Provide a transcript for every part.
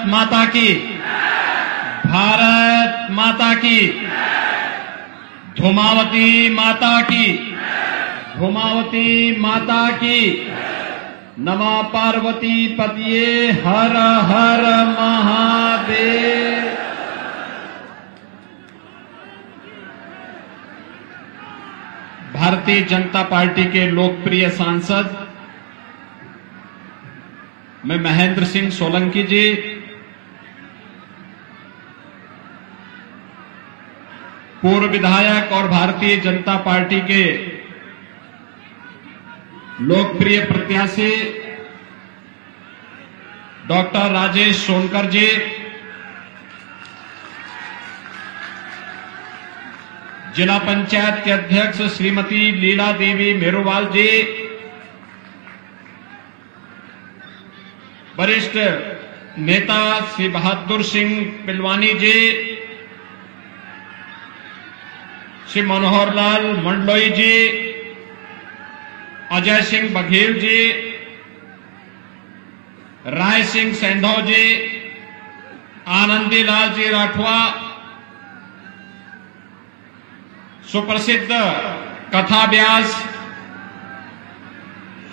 भारत माता की, भारत माता की, धूमावती माता की, धूमावती माता की। नमः पार्वती पतिये हर हर महादेव। भारतीय जनता पार्टी के लोकप्रिय सांसद मैं महेंद्र सिंह सोलंकी जी, पूर्व विधायक और भारतीय जनता पार्टी के लोकप्रिय प्रत्याशी डॉक्टर राजेश सोनकर जी, जिला पंचायत के अध्यक्ष श्रीमती लीला देवी मेरुवाल जी, वरिष्ठ नेता श्री बहादुर सिंह पिलवानी जी, श्री मनोहर लाल मंडलोई जी, अजय सिंह बघेल जी, राय सिंह सैंधव जी, आनंदी लाल जी राठवा, सुप्रसिद्ध कथा व्यास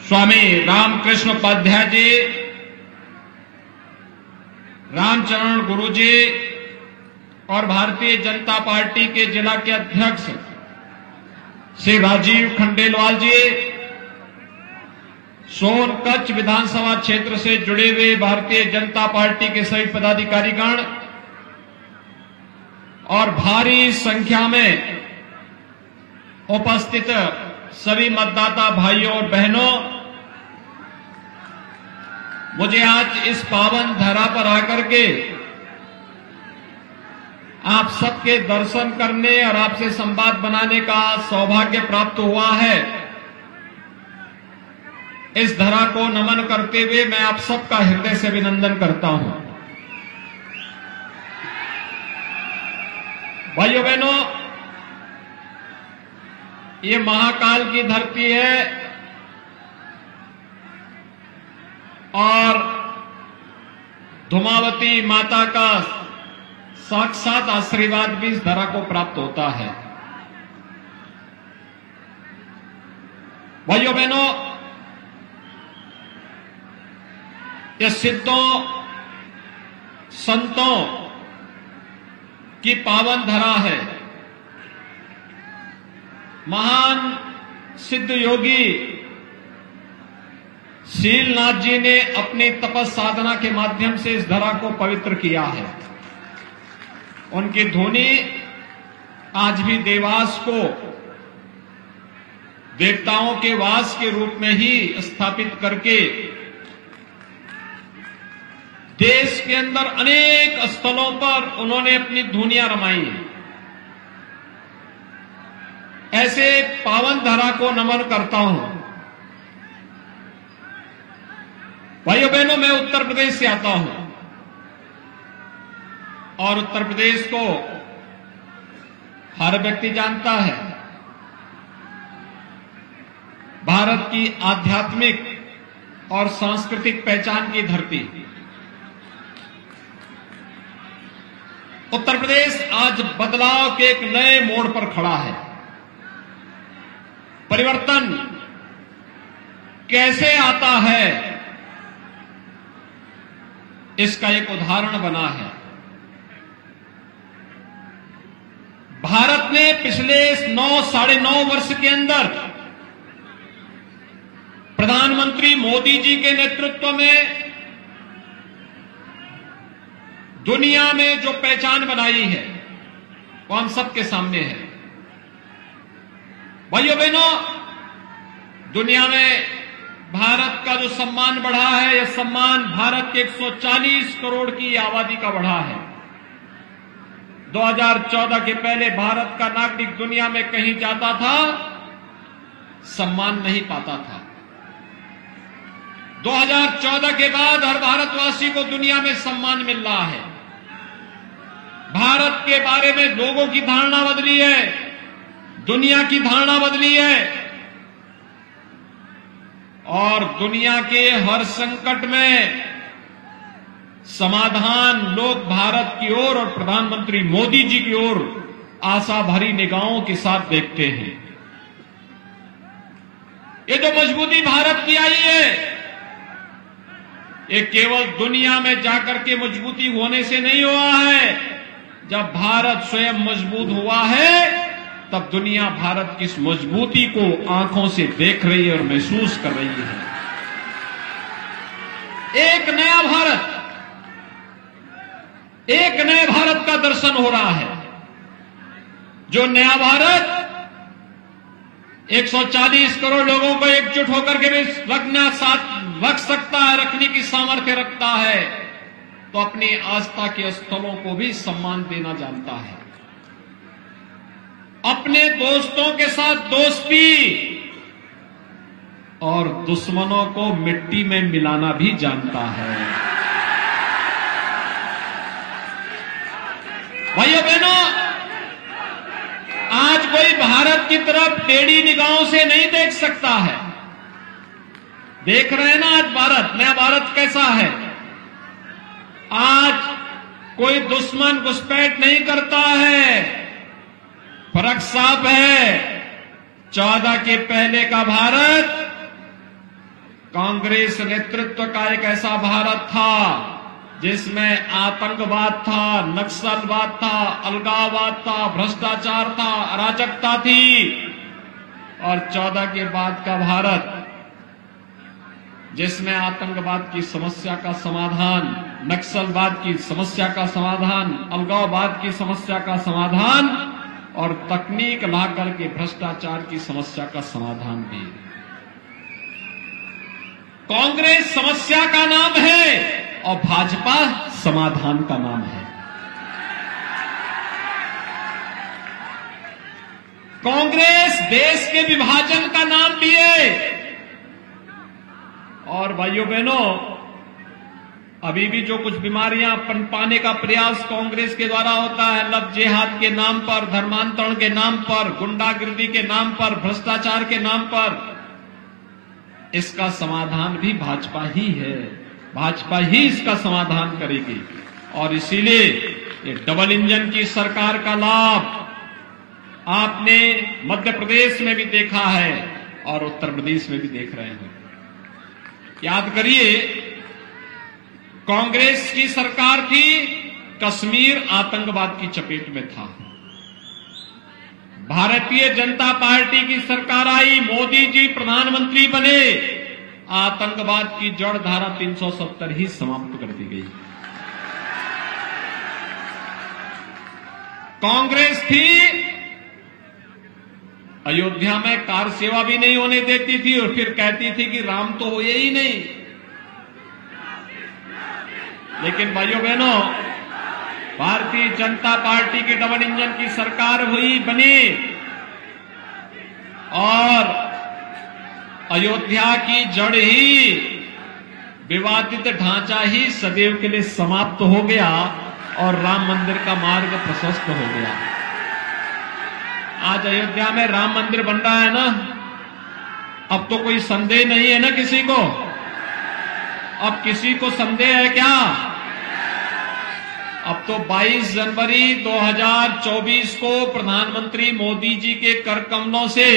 स्वामी रामकृष्ण उपाध्याय जी, रामचरण गुरु जी और भारतीय जनता पार्टी के जिला के अध्यक्ष श्री राजीव खंडेलवाल जी, सोनकच्छ विधानसभा क्षेत्र से जुड़े हुए भारतीय जनता पार्टी के सभी पदाधिकारीगण और भारी संख्या में उपस्थित सभी मतदाता भाइयों और बहनों, मुझे आज इस पावन धरा पर आकर के आप सबके दर्शन करने और आपसे संवाद बनाने का सौभाग्य प्राप्त हुआ है। इस धरा को नमन करते हुए मैं आप सबका हृदय से अभिनंदन करता हूं। भाइयों बहनों, ये महाकाल की धरती है और धूमावती माता का साक्षात आशीर्वाद भी इस धरा को प्राप्त होता है। भाइयों बहनों, यह सिद्धों संतों की पावन धरा है। महान सिद्ध योगी शीलनाथ जी ने अपनी तपस साधना के माध्यम से इस धरा को पवित्र किया है। उनकी धुनी आज भी देवास को देवताओं के वास के रूप में ही स्थापित करके देश के अंदर अनेक स्थलों पर उन्होंने अपनी धुनियां रमाई हैं। ऐसे पावन धरा को नमन करता हूं। भाइयों बहनों, मैं उत्तर प्रदेश से आता हूं और उत्तर प्रदेश को हर व्यक्ति जानता है। भारत की आध्यात्मिक और सांस्कृतिक पहचान की धरती। उत्तर प्रदेश आज बदलाव के एक नए मोड़ पर खड़ा है। परिवर्तन कैसे आता है, इसका एक उदाहरण बना है। भारत ने पिछले 9-9.5 वर्ष के अंदर प्रधानमंत्री मोदी जी के नेतृत्व में दुनिया में जो पहचान बनाई है वो हम सबके सामने है। भाइयों बहनों, दुनिया में भारत का जो सम्मान बढ़ा है, यह सम्मान भारत के 140 करोड़ की आबादी का बढ़ा है। 2014 के पहले भारत का नागरिक दुनिया में कहीं जाता था, सम्मान नहीं पाता था। 2014 के बाद हर भारतवासी को दुनिया में सम्मान मिल रहा है। भारत के बारे में लोगों की धारणा बदली है, दुनिया की धारणा बदली है और दुनिया के हर संकट में समाधान लोग भारत की ओर और प्रधानमंत्री मोदी जी की ओर आशा भरी निगाहों के साथ देखते हैं। ये जो मजबूती भारत की आई है, ये केवल दुनिया में जाकर के मजबूती होने से नहीं हुआ है। जब भारत स्वयं मजबूत हुआ है, तब दुनिया भारत की इस मजबूती को आंखों से देख रही है और महसूस कर रही है। एक नया भारत, एक नए भारत का दर्शन हो रहा है। जो नया भारत 140 करोड़ लोगों को एकजुट होकर के भी रख सकता है, रखने की सामर्थ्य रखता है, तो अपनी आस्था के स्थलों को भी सम्मान देना जानता है। अपने दोस्तों के साथ दोस्ती और दुश्मनों को मिट्टी में मिलाना भी जानता है। भाइयों बहनों, आज कोई भारत की तरफ टेढ़ी निगाहों से नहीं देख सकता है। देख रहे हैं ना आज भारत, नया भारत कैसा है। आज कोई दुश्मन घुसपैठ नहीं करता है। फर्क साफ है। 14 के पहले का भारत कांग्रेस नेतृत्व का एक ऐसा भारत था जिसमें आतंकवाद था, नक्सलवाद था, अलगाववाद था, भ्रष्टाचार था, अराजकता थी। और 14 के बाद का भारत जिसमें आतंकवाद की समस्या का समाधान, नक्सलवाद की समस्या का समाधान, अलगाववाद की समस्या का समाधान और तकनीक लाकर के भ्रष्टाचार की समस्या का समाधान भी। कांग्रेस समस्या का नाम है और भाजपा समाधान का नाम है। कांग्रेस देश के विभाजन का नाम लिए। और भाइयों बहनों, अभी भी जो कुछ बीमारियां पनपाने का प्रयास कांग्रेस के द्वारा होता है, लव जिहाद के नाम पर, धर्मांतरण के नाम पर, गुंडागिर्दी के नाम पर, भ्रष्टाचार के नाम पर, इसका समाधान भी भाजपा ही है। भाजपा ही इसका समाधान करेगी। और इसीलिए ये डबल इंजन की सरकार का लाभ आपने मध्य प्रदेश में भी देखा है और उत्तर प्रदेश में भी देख रहे हैं। याद करिए, कांग्रेस की सरकार थी, कश्मीर आतंकवाद की चपेट में था। भारतीय जनता पार्टी की सरकार आई, मोदी जी प्रधानमंत्री बने, आतंकवाद की जड़ धारा 370 ही समाप्त कर दी गई। कांग्रेस थी, अयोध्या में कार सेवा भी नहीं होने देती थी और फिर कहती थी कि राम तो हुए ही नहीं। लेकिन भाइयों बहनों, भारतीय जनता पार्टी की डबल इंजन की सरकार हुई, बनी, और अयोध्या की जड़ ही, विवादित ढांचा ही सदैव के लिए समाप्त हो गया और राम मंदिर का मार्ग प्रशस्त हो गया। आज अयोध्या में राम मंदिर बन रहा है ना, अब तो कोई संदेह नहीं है ना किसी को। अब किसी को संदेह है क्या? अब तो 22 जनवरी 2024 को प्रधानमंत्री मोदी जी के कर कमलों से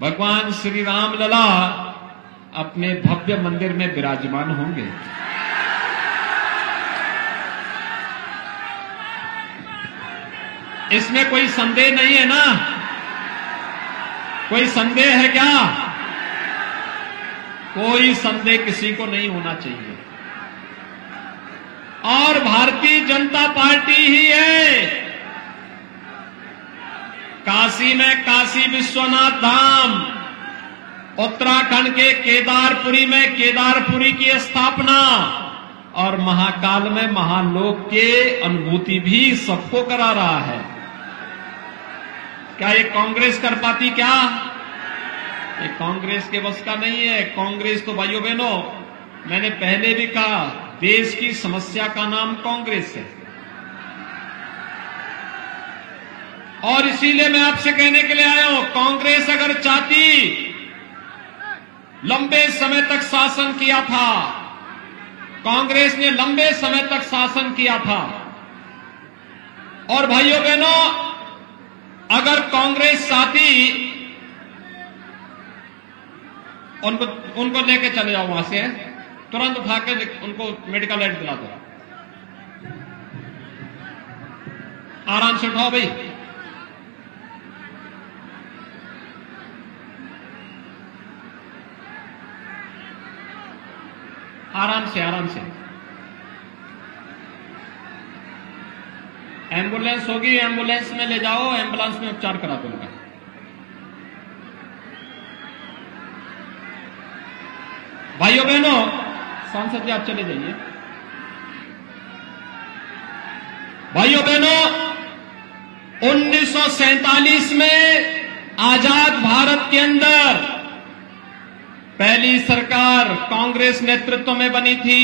भगवान श्री राम लला अपने भव्य मंदिर में विराजमान होंगे। इसमें कोई संदेह नहीं है ना? कोई संदेह है क्या? कोई संदेह किसी को नहीं होना चाहिए। और भारतीय जनता पार्टी ही है। काशी में काशी विश्वनाथ धाम, उत्तराखंड के केदारपुरी में केदारपुरी की स्थापना और महाकाल में महालोक के अनुभूति भी सबको करा रहा है। क्या ये कांग्रेस कर पाती? क्या ये कांग्रेस के बस का नहीं है। कांग्रेस तो भाइयों बहनों, मैंने पहले भी कहा, देश की समस्या का नाम कांग्रेस है। और इसीलिए मैं आपसे कहने के लिए आया हूं, कांग्रेस अगर चाहती, लंबे समय तक शासन किया था, कांग्रेस ने लंबे समय तक शासन किया था। और भाइयों बहनों, अगर कांग्रेस साथी उनको लेके चले जाओ वहां से, तुरंत उठा के उनको मेडिकल एड दिला दो। आराम से उठाओ भाई। आराम से, आराम से। एम्बुलेंस होगी, एम्बुलेंस में ले जाओ, एम्बुलेंस में उपचार करा दो उनका। भाइयों बहनों, सांसद जी आप चले जाइए। भाइयों बहनों, 1947 में आजाद भारत के अंदर पहली सरकार कांग्रेस नेतृत्व में बनी थी।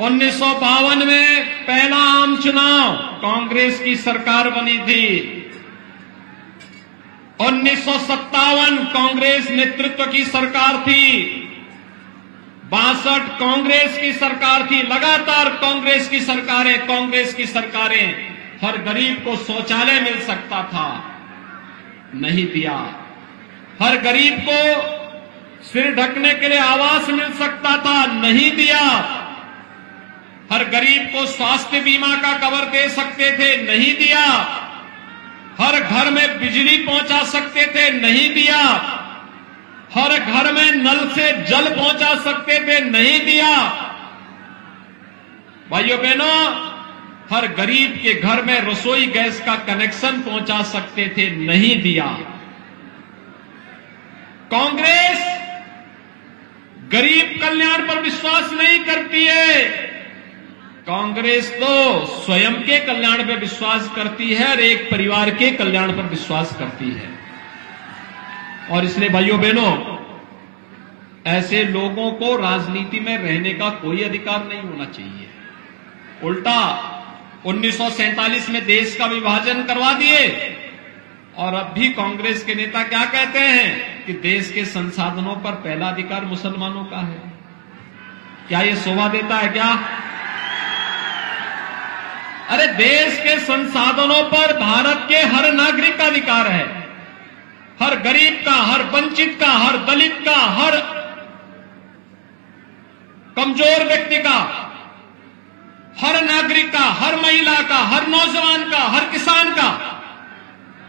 1952 में पहला आम चुनाव कांग्रेस की सरकार बनी थी। 1957 कांग्रेस नेतृत्व की सरकार थी। 62 कांग्रेस की सरकार थी। लगातार कांग्रेस की सरकारें। हर गरीब को शौचालय मिल सकता था, नहीं दिया। हर गरीब को सिर ढकने के लिए आवास मिल सकता था, नहीं दिया। हर गरीब को स्वास्थ्य बीमा का कवर दे सकते थे, नहीं दिया। हर घर में बिजली पहुंचा सकते थे, नहीं दिया। हर घर में नल से जल पहुंचा सकते थे, नहीं दिया। भाइयों बहनों, हर गरीब के घर में रसोई गैस का कनेक्शन पहुंचा सकते थे, नहीं दिया। कांग्रेस गरीब कल्याण पर विश्वास नहीं करती है। कांग्रेस तो स्वयं के कल्याण पर विश्वास करती है और एक परिवार के कल्याण पर विश्वास करती है। और इसलिए भाइयों बहनों, ऐसे लोगों को राजनीति में रहने का कोई अधिकार नहीं होना चाहिए। उल्टा 1947 में देश का विभाजन करवा दिए और अब भी कांग्रेस के नेता क्या कहते हैं कि देश के संसाधनों पर पहला अधिकार मुसलमानों का है। क्या ये शोभा देता है क्या? अरे देश के संसाधनों पर भारत के हर नागरिक का अधिकार है। हर गरीब का, हर वंचित का, हर दलित का, हर कमजोर व्यक्ति का, हर नागरिक का, हर महिला का, हर नौजवान का, हर किसान का,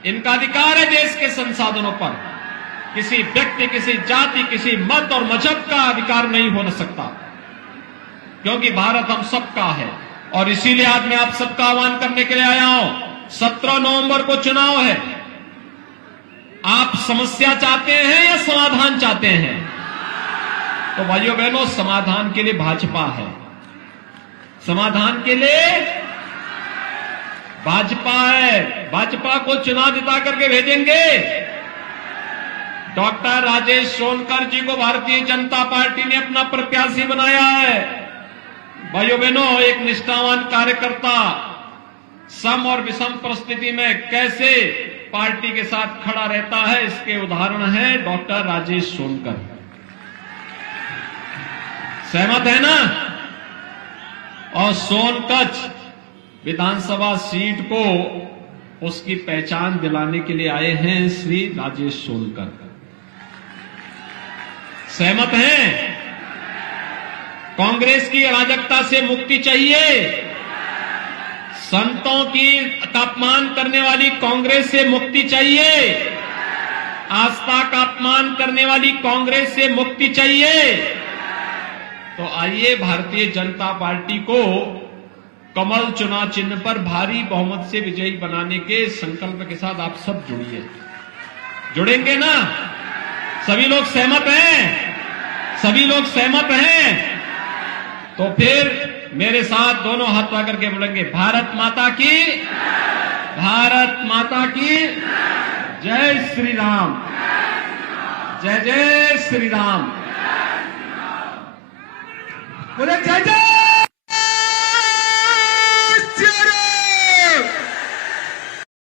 इनका अधिकार है देश के संसाधनों पर। किसी व्यक्ति, किसी जाति, किसी मत और मजहब का अधिकार नहीं हो सकता, क्योंकि भारत हम सबका है। और इसीलिए आज मैं आप सबका आह्वान करने के लिए आया हूं। 17 नवंबर को चुनाव है। आप समस्या चाहते हैं या समाधान चाहते हैं? तो भाइयों बहनों, समाधान के लिए भाजपा है। समाधान के लिए भाजपा है। भाजपा को चुनाव जिता करके भेजेंगे। डॉक्टर राजेश सोनकर जी को भारतीय जनता पार्टी ने अपना प्रत्याशी बनाया है। भाइयों बहनों, एक निष्ठावान कार्यकर्ता सम और विषम परिस्थिति में कैसे पार्टी के साथ खड़ा रहता है, इसके उदाहरण है डॉक्टर राजेश सोनकर। सहमत है ना? और सोनकच्छ विधानसभा सीट को उसकी पहचान दिलाने के लिए आए हैं श्री राजेश सोनकर। सहमत हैं? कांग्रेस की अराजकता से मुक्ति चाहिए। संतों की अपमान करने वाली कांग्रेस से मुक्ति चाहिए। आस्था का अपमान करने वाली कांग्रेस से मुक्ति चाहिए। तो आइए, भारतीय जनता पार्टी को कमल चुनाव चिन्ह पर भारी बहुमत से विजयी बनाने के संकल्प के साथ आप सब जुड़िए। जुड़ेंगे ना? सभी लोग सहमत हैं? सभी लोग सहमत हैं? तो फिर मेरे साथ दोनों हाथ पकड़ करके बोलेंगे, भारत माता की, भारत माता की जय श्री राम, जय जय श्री राम। बोले जय जय